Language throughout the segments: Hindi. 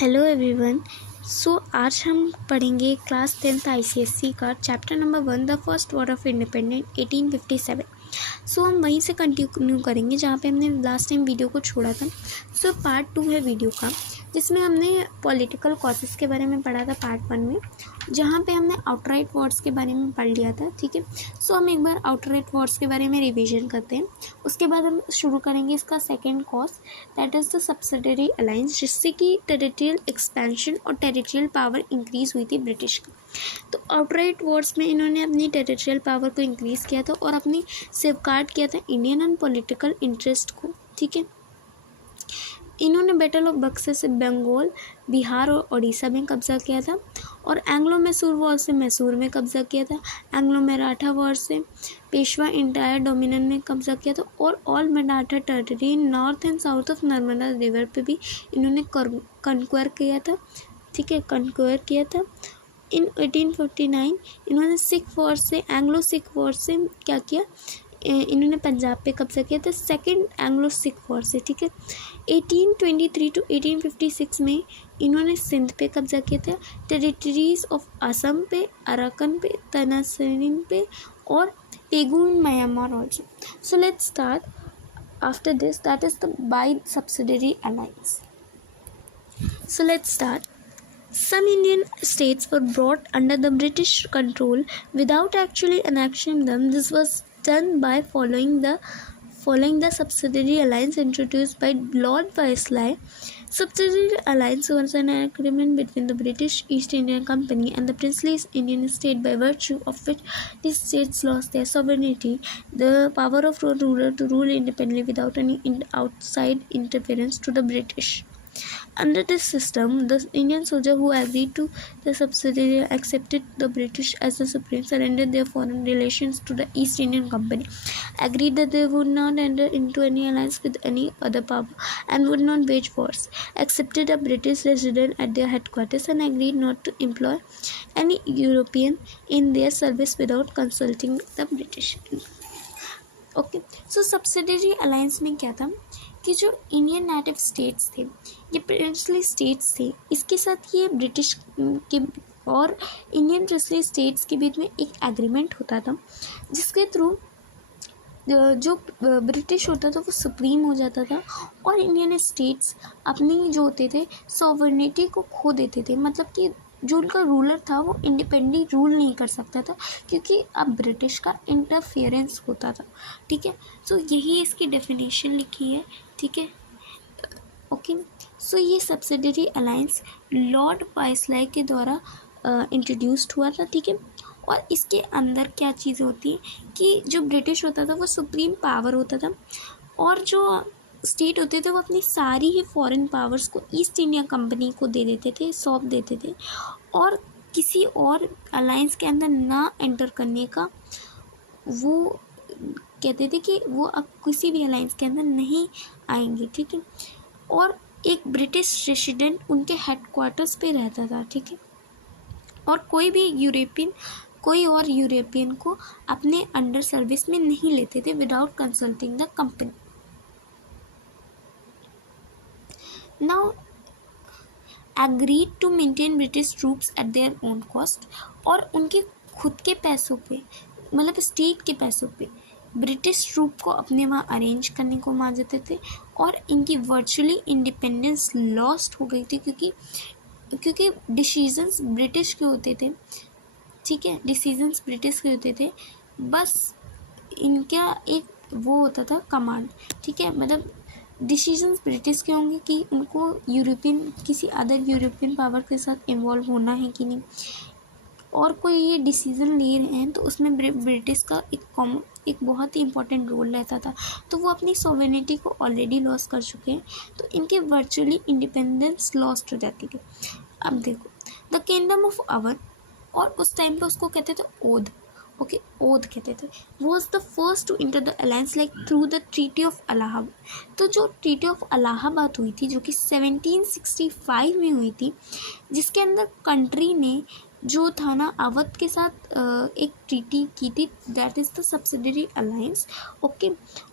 Hello everyone. आज हम पढ़ेंगे क्लास 10th ICSE का chapter number 1 the first war of independence 1857। हम वहीं से कंटिन्यू करेंगे जहाँ पे हमने लास्ट टाइम वीडियो को छोड़ा था। पार्ट 2 है वीडियो का, जिसमें हमने पॉलिटिकल कॉजेस के बारे में पढ़ा था पार्ट 1 में, जहाँ पे हमने आउटराइट वॉर्स के बारे में पढ़ लिया था। ठीक है, हम एक बार आउटराइट वॉर्स के बारे में रिवीजन करते हैं। उसके बाद हम शुरू करेंगे इसका second cause, that is the subsidiary alliance, जिससे कि टेरिटोरियल एक्सपेंशन और टेरिटोरियल पावर इंक्रीज़ हुई थी ब्रिटिश की। तो आउटराइट वॉर्स में इन्होंने अपनी टेरिटोरियल पावर को इंक्रीज़ किया था और अपनी सेफगार्ड किया था इंडियन एंड पॉलिटिकल इंटरेस्ट को। ठीक है, इन्होंने बैटल ऑफ बक्सर से बंगाल, बिहार और उड़ीसा में कब्जा किया था, और एंग्लो मैसूर वॉर से मैसूर में कब्जा किया था। एंग्लो मराठा वॉर से पेशवा इंटायर डोमिनियन में कब्जा किया था, और all Maratha territory north and south of Narmada river पे भी इन्होंने कन्क्वायर किया था। ठीक है, कन्क्वायर किया था। इन 1849 इन्होंने सिख वॉर से, एंग्लो सिख वॉर से क्या किया, इन्होंने पंजाब पे कब्जा किया था सेकेंड एंग्लो सिख वॉर से। ठीक है, 1823 टू 1856 में इन्होंने सिंध पे कब्जा किया था, टेरिटरीज ऑफ असम पे, अराकन पे, तनासरीन पे और Pegu Myanmar also. So let's start after this, that is the by subsidiary alliance. So let's start. Some Indian states were brought under the British control without actually annexing them. This was done by following the subsidiary alliance introduced by Lord Viceroy. Subsidiary alliance was an agreement between the British East India Company and the princely Indian state, by virtue of which these states lost their sovereignty, the power of ruler to rule independently without any outside interference to the British. Under this system, the Indian soldiers who agreed to the subsidiary accepted the British as the supreme, surrendered their foreign relations to the East Indian Company, agreed that they would not enter into any alliance with any other power and would not wage wars, accepted a British resident at their headquarters, and agreed not to employ any European in their service without consulting the British. Okay, subsidiary alliance में क्या था कि जो इंडियन नेटिव स्टेट्स थे, ये प्रिंसली स्टेट्स थे, इसके साथ ये ब्रिटिश के और इंडियन प्रिंसली स्टेट्स के बीच में एक एग्रीमेंट होता था, जिसके थ्रू जो ब्रिटिश होता था वो सुप्रीम हो जाता था, और इंडियन स्टेट्स अपनी जो होते थे सॉवरेनिटी को खो देते थे। मतलब कि जो उनका रूलर था वो इंडिपेंडेंटली रूल नहीं कर सकता था, क्योंकि अब ब्रिटिश का इंटरफेरेंस होता था। ठीक है, यही इसकी डेफिनेशन लिखी है। ठीक है, ओके। ये सब्सिडरी अलायंस लॉर्ड वाइसरॉय के द्वारा इंट्रोड्यूस्ड हुआ था। ठीक है, और इसके अंदर क्या चीज़ होती है कि जो ब्रिटिश होता था वो सुप्रीम पावर होता था, और जो स्टेट होते थे वो अपनी सारी ही फॉरेन पावर्स को ईस्ट इंडिया कंपनी को दे देते थे, सौंप देते थे, और किसी और अलायंस के अंदर ना एंटर करने का वो कहते थे कि वो अब किसी भी अलायंस के अंदर नहीं आएंगे। ठीक है, और एक ब्रिटिश रेसिडेंट उनके हेडक्वार्टर्स पे रहता था। ठीक है, और कोई और यूरोपियन को अपने अंडर सर्विस में नहीं लेते थे without consulting the company. Now agreed to maintain British troops at their own cost, और उनके खुद के पैसों पे, मतलब स्टेट के पैसों पे ब्रिटिश ट्रूप को अपने वहाँ अरेंज करने को मान जाते थे, और इनकी वर्चुअली इंडिपेंडेंस लॉस्ट हो गई थी, क्योंकि डिसीजंस ब्रिटिश के होते थे। ठीक है, डिसीजंस ब्रिटिश के होते थे, बस इनका एक वो होता था कमांड। ठीक है, मतलब डिसीजंस ब्रिटिश के होंगे कि उनको किसी अदर यूरोपियन पावर के साथ इन्वॉल्व होना है कि नहीं, और कोई ये डिसीज़न ले रहे हैं तो उसमें ब्रिटिश का एक बहुत ही इंपॉर्टेंट रोल रहता था। तो वो अपनी सॉवरेनिटी को ऑलरेडी लॉस कर चुके हैं, तो इनके वर्चुअली इंडिपेंडेंस लॉस्ट हो जाती थी। अब देखो, द किंगडम ऑफ अवध, और उस टाइम पे उसको कहते थे ओध। ओके, ओध कहते थे, was the first to enter the alliance like through the treaty of Allahabad. तो जो ट्रीटी ऑफ इलाहाबाद हुई थी, जो कि 1765 में हुई थी, जिसके अंदर कंट्री ने जो था ना अवध के साथ एक ट्रीटी की थी, that is the subsidiary alliance. Okay,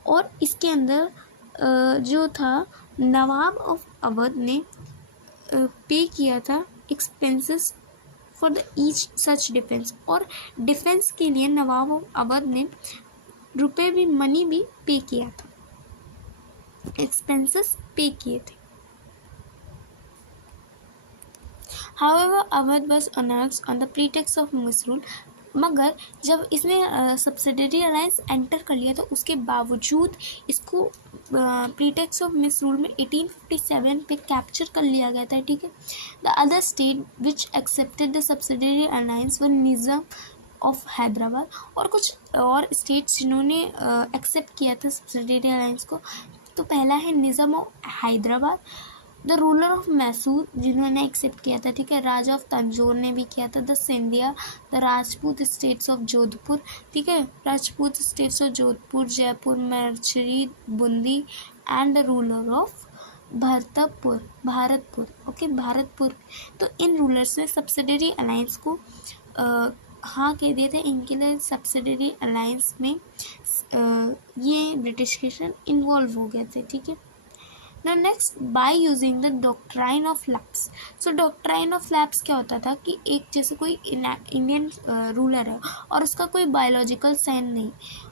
और इसके अंदर जो था नवाब ऑफ अवध ने पे किया था expenses for the each such defence, और डिफेंस के लिए नवाब अवध ने रुपए भी, मनी भी पे किया था, एक्सपेंसेस पे किए थे। However, Awadh was annexed on the pretext of misrule, मगर जब इसने सब्सिडरी अलायंस एंटर कर लिया तो उसके बावजूद इसको प्रीटेक्स ऑफ मिस रूल में 1857 पे कैप्चर कर लिया गया था, ठीक है। The other state which accepted the subsidiary alliance व निज़ाम ऑफ हैदराबाद, और कुछ और स्टेट्स जिन्होंने एक्सेप्ट किया था सब्सिडरी अलायंस को, तो पहला है Nizam of Hyderabad, the ruler of Mysore जिन्होंने एक्सेप्ट किया था, ठीक है, राजा ऑफ तंजौर ने भी किया था, the Scindia, the Rajput states of Jodhpur, ठीक है, राजपूत स्टेट्स ऑफ जोधपुर, जयपुर, मैरचरी, Bundi, and the ruler of Bharatpur, okay, Bharatpur. तो इन रूलर्स ने सब्सिडरी अलायंस को हाँ कह दिए थे, इनके लिए सब्सिडरी अलायंस में ये ब्रिटिश के साथ इन्वॉल्व हो गए थे, ठीक है। Now next, by using the doctrine of lapse. So doctrine of lapse क्या होता था कि एक जैसे कोई इंडियन रूलर है और उसका कोई बायोलॉजिकल सन नहीं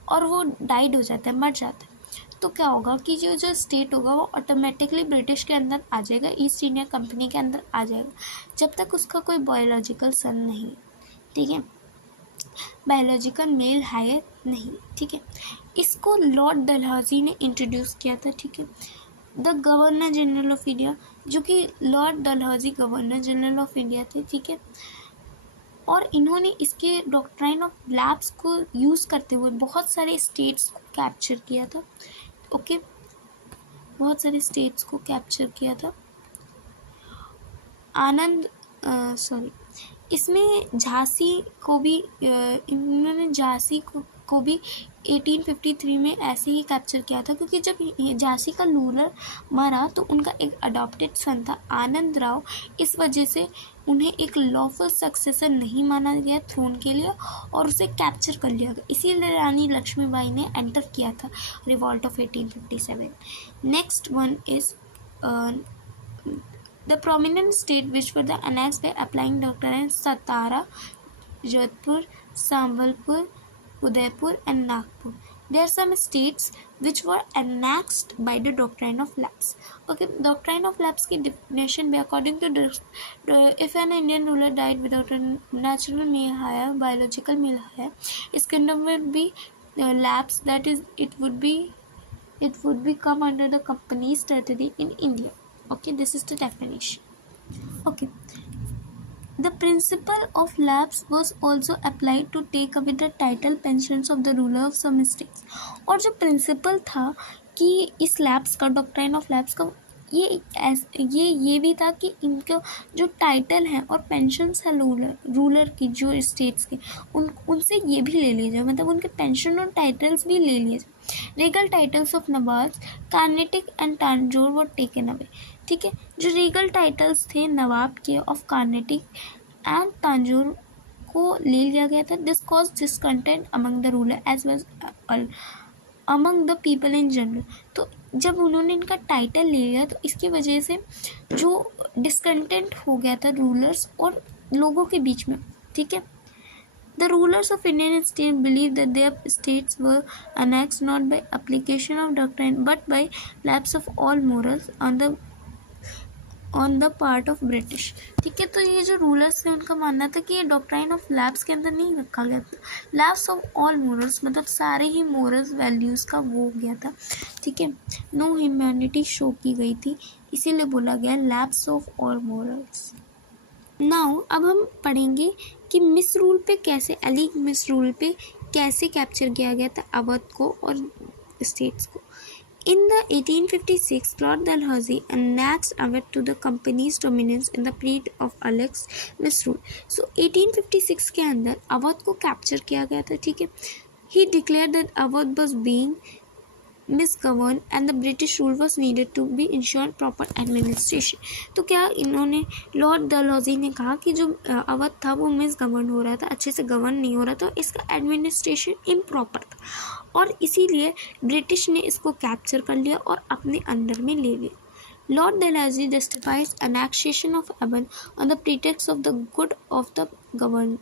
और वो डाइड हो जाता है, मर जाता है, तो क्या होगा कि जो स्टेट होगा वो ऑटोमेटिकली ब्रिटिश के अंदर आ जाएगा, ईस्ट इंडिया कंपनी के अंदर आ जाएगा, जब तक उसका कोई बायोलॉजिकल सन नहीं, ठीक है, बायोलॉजिकल मेल है नहीं, ठीक है। इसको लॉर्ड डलहौजी ने इंट्रोड्यूस किया था, ठीक है, the governor general of India, जो कि Lord Dalhousie governor general of India थे, ठीक है, और इन्होंने इसके डॉक्ट्राइन ऑफ लैप्स को यूज़ करते हुए बहुत सारे स्टेट्स को कैप्चर किया था, ओके, बहुत सारे स्टेट्स को कैप्चर किया था। इसमें झांसी को भी इन्होंने झांसी को भी 1853 में ऐसे ही कैप्चर किया था, क्योंकि जब झांसी का रूलर मरा तो उनका एक अडॉप्टेड सन था आनंद राव, इस वजह से उन्हें एक लॉफुल सक्सेसर नहीं माना गया थ्रोन के लिए और उसे कैप्चर कर लिया गया, इसीलिए रानी लक्ष्मीबाई ने एंटर किया था revolt of 1857। Next one is the prominent state which were the annexed by applying doctrine Satara, Jodhpur, Sambalpur, Udaipur and Nagpur. There are some states which were annexed by the doctrine of lapse. Okay, doctrine of lapse की definition भी according to if an Indian ruler died without a natural male heir, biological male heir, his kingdom would be lapse. That is, it would be come under the company's territory in India. Okay, this is the definition. Okay, the principle of lapse was also applied to take away the title pensions of the ruler of some states. और जो principle था कि इस lapse का डॉक्ट्राइन ऑफ lapse का ये भी था कि इनका जो टाइटल है और पेंशन्स है रूलर की जो स्टेट्स के उनसे ये भी ले लिया जाए, मतलब उनके पेंशन और टाइटल्स भी ले लिए जाए। Regal titles of Nawab, Carnatic and Tanjore were taken away, ठीक है, जो रीगल टाइटल्स थे नवाब के ऑफ कार्नेटिक एंड तांजौर को ले लिया गया था। This cause discontent among the ruler as well among the people in general. तो जब उन्होंने इनका टाइटल ले लिया तो इसकी वजह से जो डिसकंटेंट हो गया था रूलर्स और लोगों के बीच में, ठीक है। The rulers of Indian state believed that their states were annexed not by application of doctrine but by lapse of all morals on the part of British, ठीक है। तो ये जो रूलर्स थे उनका मानना था कि ये डॉक्ट्राइन ऑफ लैप्स के अंदर नहीं रखा गया था, लैप्स ऑफ ऑल मोरल्स मतलब सारे ही मोरल्स वैल्यूज़ का वो हो गया था, ठीक है, नो ह्यूमैनिटी शो की गई थी, इसीलिए बोला गया lapse of all morals. Now अब हम पढ़ेंगे कि मिस रूल पे कैसे अली मिस रूल पे कैसे कैप्चर किया गया था अवध को और स्टेट्स को। In the 1856, Lord Dalhousie annexed Awadh to the company's dominance in the period of Alex misrule. So 1856 के अंदर अवध को कैप्चर किया गया था, ठीक है। He declared that Awadh was being misgoverned and the British rule was needed to be ensured proper administration. तो क्या इन्होंने लॉर्ड डलहौजी ने कहा कि जो अवध था वो मिसगवर्न हो रहा था, अच्छे से गवर्न नहीं हो रहा था, इसका एडमिनिस्ट्रेशन इम्प्रॉपर था और इसीलिए ब्रिटिश ने इसको कैप्चर कर लिया और अपने अंडर में ले लिया। Lord Dalhousie justifies annexation of Awadh on the pretext of the good of the governed.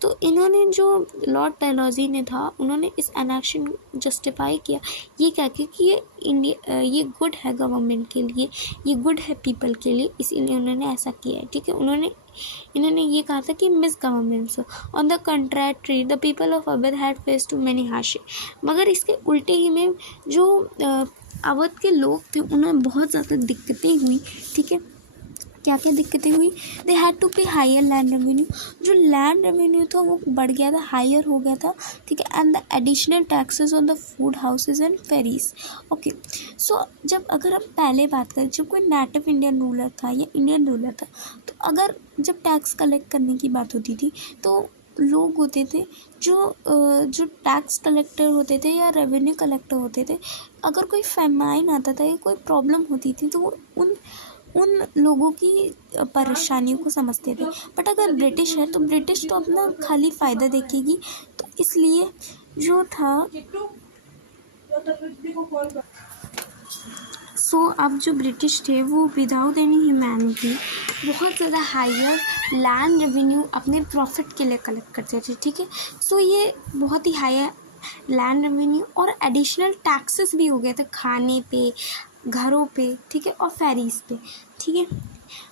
तो इन्होंने जो लॉर्ड डलहौजी ने था, उन्होंने इस एनेक्शन जस्टिफाई किया ये कह के कि ये इंडिया ये गुड है गवर्नमेंट के लिए, ये गुड है पीपल के लिए, इसीलिए उन्होंने ऐसा किया है। ठीक है, इन्होंने ये कहा था कि misgovernment on the contrary the people of Awadh had face to many hardship. मगर इसके उल्टे ही में जो अवध के लोग थे उन्हें बहुत ज़्यादा दिक्कतें हुई। ठीक है, क्या क्या दिक्कतें हुई? दे हैड टू पे हायर लैंड रेवेन्यू, जो लैंड रेवेन्यू था वो बढ़ गया था, हायर हो गया था। ठीक है, and the additional taxes on the food houses and ferries. Okay, so जब अगर हम पहले बात करें, जब कोई नेटिव इंडियन रूलर था या इंडियन रूलर था, तो अगर जब टैक्स कलेक्ट करने की बात होती थी तो लोग होते थे जो टैक्स कलेक्टर होते थे या रेवेन्यू कलेक्टर होते थे, अगर कोई फेमाइन आता था या कोई प्रॉब्लम होती थी तो वो उन लोगों की परेशानियों को समझते थे। बट अगर ब्रिटिश है तो ब्रिटिश तो अपना खाली फ़ायदा देखेगी, तो इसलिए जो था अब जो ब्रिटिश थे वो विदाउट एनी ह्यूमैनिटी बहुत ज़्यादा हायर लैंड रेवेन्यू अपने प्रॉफिट के लिए कलेक्ट करते थे। ठीक है, सो ये बहुत ही हायर लैंड रेवेन्यू और एडिशनल टैक्सेस भी हो गए थे खाने पे, घरों पे, ठीक है, और फेरीज पे। ठीक है,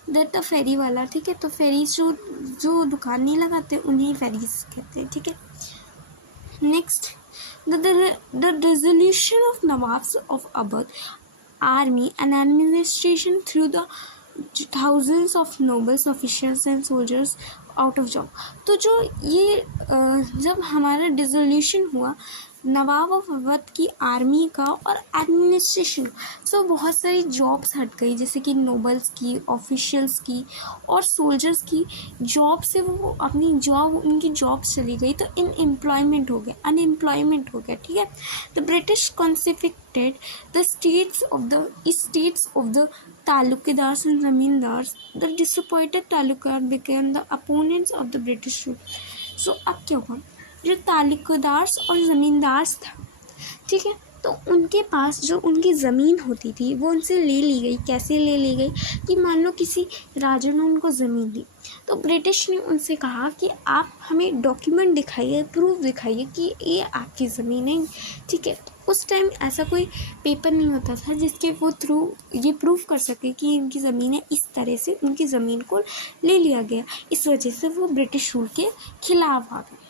दैट द फेरी वाला। ठीक है, तो फेरीज जो दुकान नहीं लगाते उन्हें फेरीज कहते हैं। ठीक है, next the dissolution of nawabs of Awadh army and administration through the thousands of nobles, officials and soldiers out of job। तो जो ये जब हमारा डिसोल्यूशन हुआ नवाब ऑफ अवध की आर्मी का और एडमिनिस्ट्रेशन, सो बहुत सारी जॉब्स हट गई, जैसे कि नोबल्स की, ऑफिशियल्स की और सोल्जर्स की जॉब से वो अपनी जॉब, उनकी जॉब्स चली गई, तो अनएम्प्लॉयमेंट हो गया। ठीक है, the British confiscated the states of the taluqdars and zamindars. The disappointed taluqdar became the opponents of the British rule. So अब क्या हुआ, जो तालुकेदार्स और ज़मींदार्स था, ठीक है, तो उनके पास जो उनकी ज़मीन होती थी वो उनसे ले ली गई। कैसे ले ली गई कि मान लो किसी राजा ने उनको ज़मीन दी, तो ब्रिटिश ने उनसे कहा कि आप हमें डॉक्यूमेंट दिखाइए, प्रूफ दिखाइए कि ये आपकी ज़मीन है। ठीक है, तो उस टाइम ऐसा कोई पेपर नहीं होता था जिसके वो थ्रू ये प्रूफ कर सके कि इनकी ज़मीन है, इस तरह से उनकी ज़मीन को ले लिया गया। इस वजह से वो ब्रिटिश रूल के खिलाफ आ गए।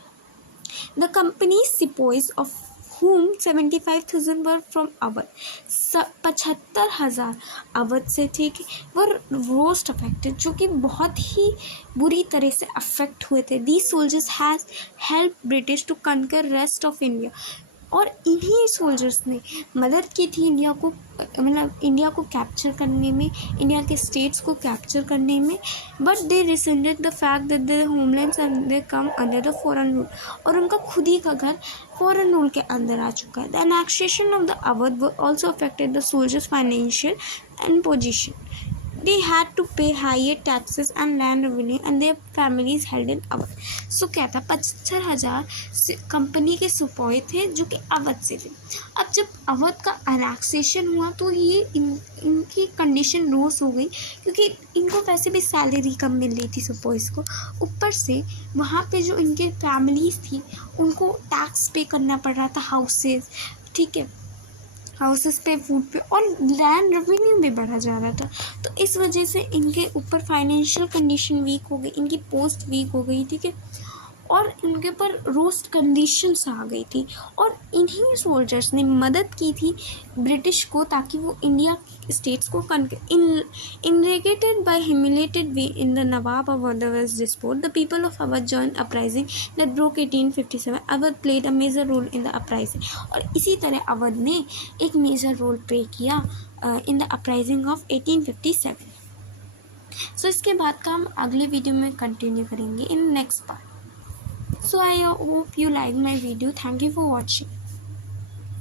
The company's sepoys, of whom 75,000 were from Awadh, 75,000 Awadh से थे, वर रोस्ट अफेक्टेड, जो कि बहुत ही बुरी तरह से अफेक्ट हुए थे। These soldiers has helped British to conquer rest of India। और इन्हीं सोल्जर्स ने मदद की थी इंडिया को, मतलब इंडिया को कैप्चर करने में, इंडिया के स्टेट्स को कैप्चर करने में। But they resented the fact that their homelands and they come under the foreign rule, और उनका खुद ही का घर फॉरेन रूल के अंदर आ चुका है। The annexation of the Awadh also affected the soldiers financial and position. They had to pay higher taxes and land revenue and their families held in Awadh. So क्या था, 75,000 कंपनी के सिपाही थे जो कि अवध से थे। अब जब अवध का एनेक्सेशन हुआ तो ये इनकी कंडीशन रोज हो गई, क्योंकि इनको वैसे भी सैलरी कम मिल रही थी सिपाहीज को, ऊपर से वहाँ पे जो इनके फैमिलीज थी उनको टैक्स पे करना पड़ रहा था, हाउसेस, ठीक है, हाउसेस पे, फूड पे, और लैंड रेवेन्यू भी बढ़ा जा रहा था। तो इस वजह से इनके ऊपर फाइनेंशियल कंडीशन वीक हो गई, इनकी पोस्ट वीक हो गई। ठीक है, और इनके ऊपर रोस्ट कंडीशंस आ गई थी, और इन्हीं सोल्जर्स ने मदद की थी ब्रिटिश को ताकि वो इंडिया स्टेट्स को integrated by humiliated way in the Nawab of Awadh was deported. The people of Awadh joined uprising that broke 1857। Awadh played a major role in the uprising, और इसी तरह अवध ने एक मेजर रोल प्ले किया इन द अपराइजिंग ऑफ 1857। सो इसके बाद का हम अगले वीडियो में कंटिन्यू करेंगे in next part. So I hope you like my video. Thank you for watching.